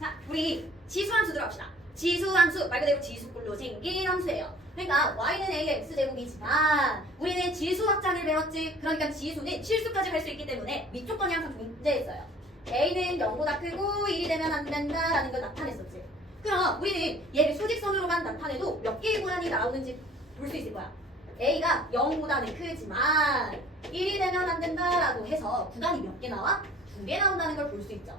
자, 우리 지수함수 들어갑시다. 지수함수 말 그대로 지수꼴로 생긴 함수예요. 그러니까 y는 a의 x제곱이지만 우리는 지수 확장을 배웠지. 그러니까 지수는 실수까지 갈 수 있기 때문에 밑조건이 항상 존재했어요. a는 0보다 크고 1이 되면 안 된다라는 걸 나타냈었지. 그럼 우리는 얘를 수직선으로만 나타내도 몇 개의 구간이 나오는지 볼 수 있을 거야. a가 0보다는 크지만 1이 되면 안 된다라고 해서 구간이 몇 개 나와? 2개 나온다는 걸 볼 수 있죠.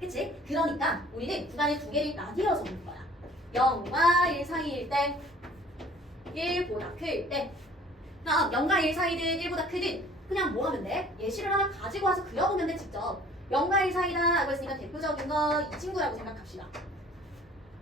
그치? 그러니까 우리는 구간을 2개를 나뉘어서 볼 거야. 0과 1 사이일 때 1보다 클 때. 그럼 0과 1 사이든 1보다 크든 그냥 뭐 하면 돼? 예시를 하나 가지고 와서 그려보면 돼. 직접 0과 1 사이다 라고 했으니까 대표적인 거 이 친구라고 생각합시다.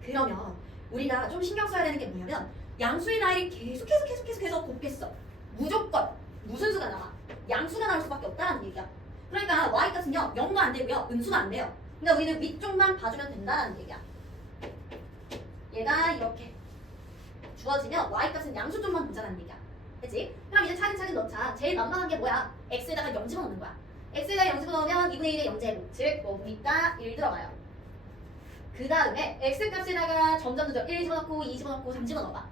그러면 우리가 좀 신경 써야 되는 게 뭐냐면 양수의 나이를 계속해서 곱겠어. 무조건 무슨 수가 나와? 양수가 나올 수밖에 없다는 얘기야. 그러니까 y값은요 0도 안 되고요 음수가 안 돼요. 그러니까 우리는 위쪽만 봐주면 된다는 얘기야. 얘가 이렇게 주어지면 y값은 양수 쪽만 보자는 얘기야. 그치? 그럼 이제 차근차근 넣자. 제일 만만한 게 뭐야? x에다가 0 집어넣는 거야. x에다가 0 집어넣으면 2분의 1의 0제곱 즉 뭐니까 1 들어가요. 그 다음에 x값에다가 점점 늦어 1 집어넣고 2 집어넣고 3 집어넣어봐.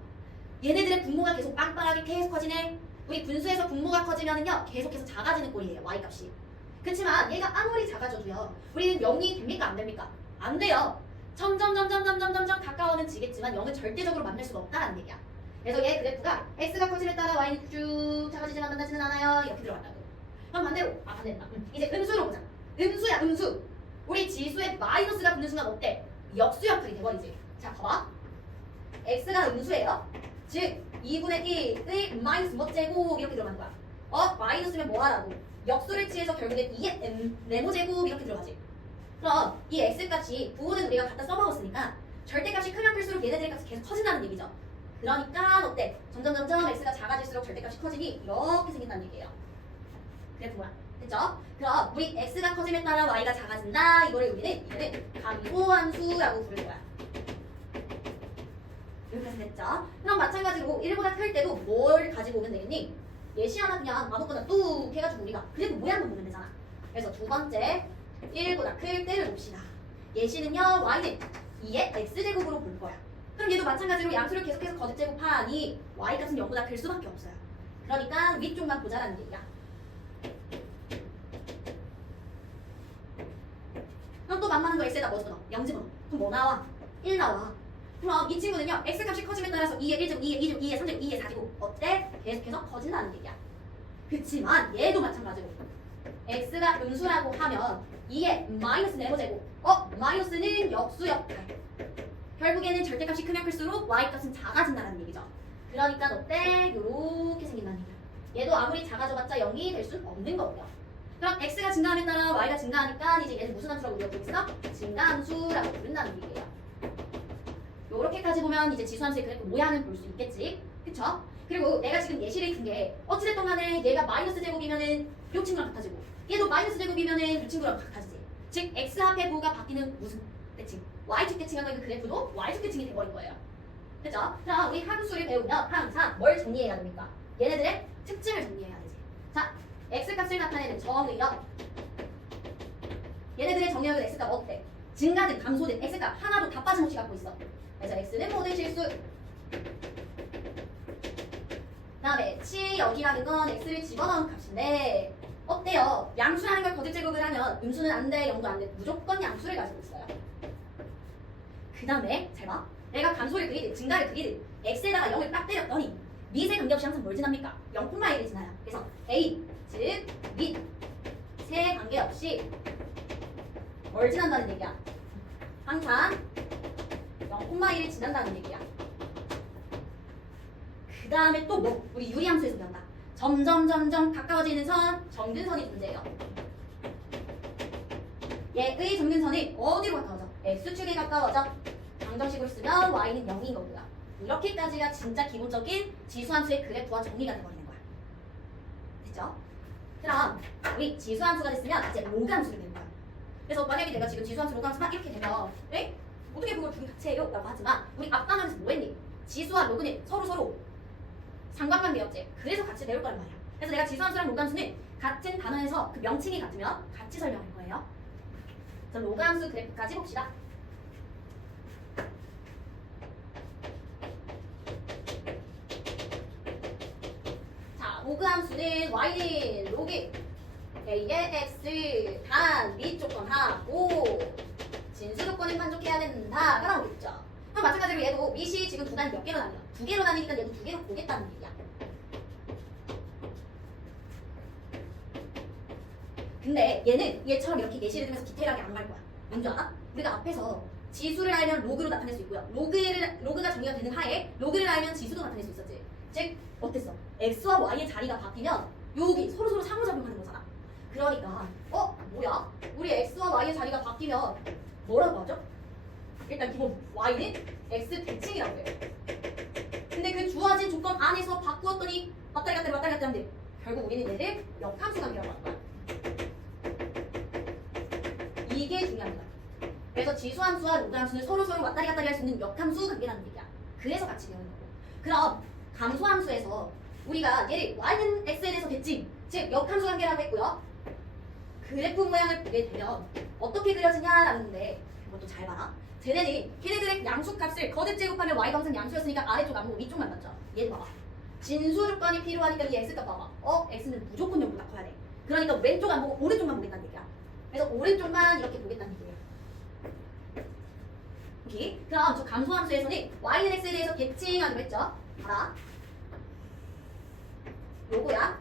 얘네들의 분모가 계속 빵빵하게 계속 커지네. 우리 분수에서 분모가 커지면은요 계속해서 작아지는 꼴이에요 y값이. 그치만 얘가 아무리 작아져도요 우리는 0이 됩니까 안 됩니까? 안 돼요. 점점 가까워는 지겠지만 0은 절대적으로 만날 수가 없다는 얘기야. 그래서 얘 그래프가 x가 커짐에 따라 y는 쭉 작아지지만 만나지는 않아요 이렇게 들어간다고. 그럼 반대로 반대다. 이제 음수로 보자. 음수야 음수. 우리 지수에 마이너스가 붙는 순간 어때? 역수 역할이 돼버리지. 자 봐봐. x가 음수예요. 즉 2분의 1의 마이너스 몇 제곱 이렇게 들어가는 거야. 마이너스면 뭐 하라고? 역수를 취해서 결국엔 2의 네모 제곱 이렇게 들어가지. 그럼 이 x값이 부호는 우리가 갖다 써먹었으니까 절대값이 크면 클수록 얘네들의 값이 계속 커진다는 얘기죠. 그러니까 어때? 점점 x가 작아질수록 절대값이 커지니 이렇게 생긴다는 얘기예요. 그래프가 됐죠? 그럼 우리 x가 커짐에 따라 y가 작아진다. 이거를 우리는 감소함수라고 부를 거야. 여기까지 됐죠? 그럼 마찬가지로 1보다 클 때도 뭘 가지고 오면 되겠니? 예시 하나 그냥 아무거나 뚝 해가지고 우리가 그래프 모양만 보면 되잖아. 그래서 두 번째 1보다 클 때를 봅시다. 예시는요 y는 2의 x제곱으로 볼 거야. 그럼 얘도 마찬가지로 양수를 계속해서 거듭제곱하니 y값은 0보다 클 수밖에 없어요. 그러니까 위쪽만 보자라는 얘기야. 그럼 또 만만한 거 x에다 뭐 집어넣어? 0 집어넣어. 그럼 뭐 나와? 1 나와. 그럼 이 친구는요 x값이 커짐에 따라서 2의 1제곱, 2의 2제곱, 2의 3제곱, 2의 4제곱 어때? 계속해서 커진다는 얘기야. 그치만 얘도 마찬가지로 x가 음수라고 하면 2의 마이너스 네모제곱 마이너스는 역수 역할. 결국에는 절대값이 크면 클수록 y값은 작아진다는 얘기죠. 그러니까 어때? 요렇게 생긴다는 얘기야. 얘도 아무리 작아져봤자 0이 될 수 없는 거고요. 그럼 x가 증가함에 따라 y가 증가하니까 이제 얘는 무슨 함수라고 우리가 부르겠어? 증가함수라고 부른다는 얘기예요. 요렇게까지 보면 이제 지수함수의 그래프 모양을 볼 수 있겠지. 그쵸? 그리고 내가 지금 예시를 든 게 어찌됐든 간에 얘가 마이너스 제곱이면은 요 친구랑 같아지고 얘도 마이너스 제곱이면은 요 친구랑 같아지지. 즉 x 합의 부호가 바뀌는 무슨 대칭? y축 대칭한 그 그래프도 y축 대칭이 돼버린 거예요. 그죠? 그럼 우리 함수를 배우면 항상 뭘 정리해야 됩니까? 얘네들의 특징을 정리해야 되지. 자, x값을 나타내는 정의역. 얘네들의 정의역은 x값 어때? 증가든 감소든 x값 하나도 다 빠짐없이 갖고 있어. 그래서 x는 모든 실수. 다음에 치역이라는 건 x를 집어넣은 값인데 어때요? 양수라는 걸 거듭제곱을 하면 음수는 안 돼, 0도 안 돼. 무조건 양수를 가지고 있어요. 그 다음에 잘 봐. 내가 감소를 그리든 증가를 그리든 x에다가 0을 딱 때렸더니 밑에 관계없이 항상 뭘 지납니까? 0,1이 지나요. 그래서 a, 즉 밑에 관계없이 뭘 지난다는 얘기야? 항상 0,1을 지난다는 얘기야. 그 다음에 또 뭐? 우리 유리함수에서 배운다. 점점 가까워지는 선, 정근선이 존재해요. 얘의 정근선이 어디로 가까워져? x축에 가까워져. 방정식으로 쓰면 y는 0인 거고요. 이렇게까지가 진짜 기본적인 지수함수의 그래프와 정리가 돼버리는 거야. 됐죠? 그럼 우리 지수함수가 됐으면 이제 로그함수를 배운 거야. 그래서 만약에 내가 지금 지수함수 로그함수 막 이렇게 되면 에? 어떻게 그걸 둘이 같이 해요? 라고 하지만 우리 앞단원에서 뭐 했니? 지수와 로그는 서로 상관관계였지. 그래서 같이 배울 거란 말이야. 그래서 내가 지수함수랑 로그함수는 같은 단어에서 그 명칭이 같으면 같이 설명할 거예요. 그래서 로그함수 그래프까지 봅시다. 로그 함수는 y는 로그 a의 x 단 및 조건하고 진수 조건을 만족해야 된다가 나오겠죠. 그럼 마찬가지로 얘도 밑이 지금 두 단위 몇 개로 나뉘어? 두 개로 나뉘니까 얘도 두 개로 보겠다는 얘기야. 근데 얘는 얘처럼 이렇게 예시를 들면서 디테일하게 안 갈 거야. 뭔지 알아? 우리가 앞에서 지수를 알면 로그로 나타낼 수 있고요. 로그가 정의가 되는 하에 로그를 알면 지수도 나타낼 수 있었지. 즉 어땠어? x와 y의 자리가 바뀌면 여기 서로 상호작용하는 거잖아. 그러니까 뭐야? 우리 x와 y의 자리가 바뀌면 뭐라고 하죠? 일단 기본 y는 x 대칭이라고 해요. 근데 그 주어진 조건 안에서 바꾸었더니 왔다리 갔다리 하면 돼. 결국 우리는 얘를 역함수 관계라고 하는 거야. 이게 중요합니다. 그래서 지수함수와 로그함수는 서로 왔다리 갔다리 할 수 있는 역함수 관계라는 얘기야. 그래서 같이 배우는 거고. 그럼 감소함수에서 우리가 얘를 y는 x에 대해서 대칭, 즉 역함수 관계라고 했고요. 그래프 모양을 보게 되면 어떻게 그려지냐라는 건데 그것도 잘 봐라. 걔네들의 양수값을 거듭 제곱하면 y가 항상 양수였으니까 아래쪽 안 보고 위쪽만 봤죠. 얘는 봐봐. 진수 조건이 필요하니까 이 x값 봐봐. x는 무조건 0보다 커야 돼. 그러니까 왼쪽 안 보고 오른쪽만 보겠다는 얘기야. 그래서 오른쪽만 이렇게 보겠다는 얘기예요. 오케이. 그럼 저 감소함수에서는 y는 x에 대해서 대칭하기로 했죠. 봐라. 요거야.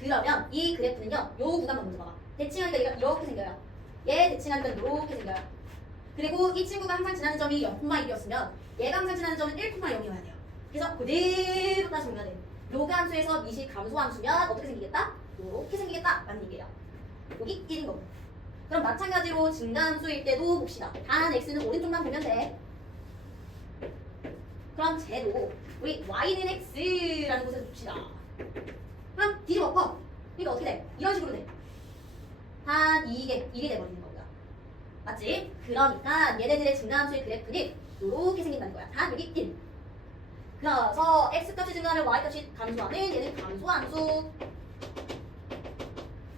그러면 이 그래프는요. 요 구간만 먼저 봐봐. 대칭하니까 얘가 이렇게 생겨요. 얘 대칭하니까 이렇게 생겨요. 그리고 이 친구가 항상 지나는 점이 0,1이었으면 얘가 항상 지나는 점은 1,0이어야 돼요. 그래서 그대로 따서 보면 돼. 로그 함수에서 밑이 감소함수면 어떻게 생기겠다? 이렇게 생기겠다 라는 얘기예요. 여기 1인 거고. 그럼 마찬가지로 증가함수일 때도 봅시다. 단 x는 오른쪽만 보면 돼. 그럼 쟤도 우리 y는 x라는 곳에서 봅시다. 그럼 뒤집어 엎어. 그러니까 어떻게 돼? 이런 식으로 돼. 단 1이 돼버리는 거고요. 맞지? 그러니까 얘네들의 증가함수의 그래프는 이렇게 생긴다는 거야. 단 여기 1. 그래서 x값이 증가하면 y값이 감소하는 얘는 감소함수.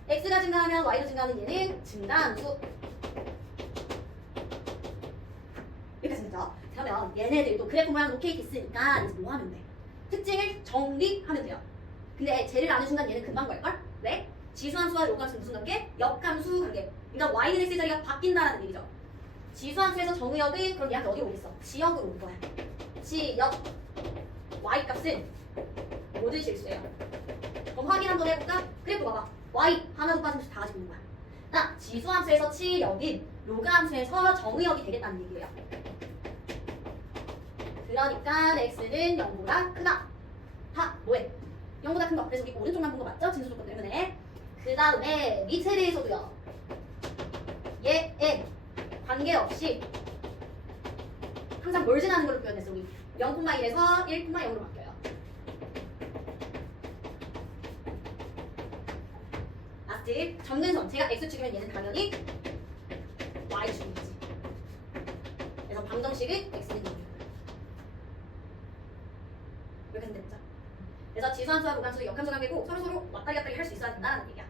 x가 증가하면 y도 증가하는 얘는 증가함수. 이렇게 생겼죠? 그러면 얘네들도 그래프 모양 오케이 됐으니까 이제 뭐 하면 돼? 특징을 정리하면 돼요. 근데 쟤를 아는 순간 얘는 금방 갈걸? 왜? 지수함수와 로그함수는 무슨 관계? 역함수 관계. 그러니까 y는 x의 자리가 바뀐다라는 얘기죠. 지수함수에서 정의역은 그럼 얘한테 어디로 오겠어? 지역으로 올 거야. 지역 y값은 모든 실수예요. 그럼 확인 한번 해볼까? 그래프 봐봐. y 하나도 빠짐없이 다 가지고 있는 거야. 자, 지수함수에서 치역인 로그함수에서 정의역이 되겠다는 얘기예요. 그러니까 x는 0보다 크다. 다 뭐해? 0보다 큰 거. 그래서 우리 오른쪽만 본 거 맞죠? 진수 조건 때문에. 그 다음에 밑에 대해서도요. 얘에 관계없이 항상 뭘 지나는 걸로 표현했어. 우리 0,1에서 1,0으로 바뀌어요. 맞지? 점근선. 제가 x축이면 얘는 당연히 y축이지. 그래서 방정식은 x는 0이에요. 이렇게 됐죠? 그래서 지수함수와 로그함수도 역함수 관계고 서로 왔다리 갔다리 할 수 있어야 된다는 얘기야.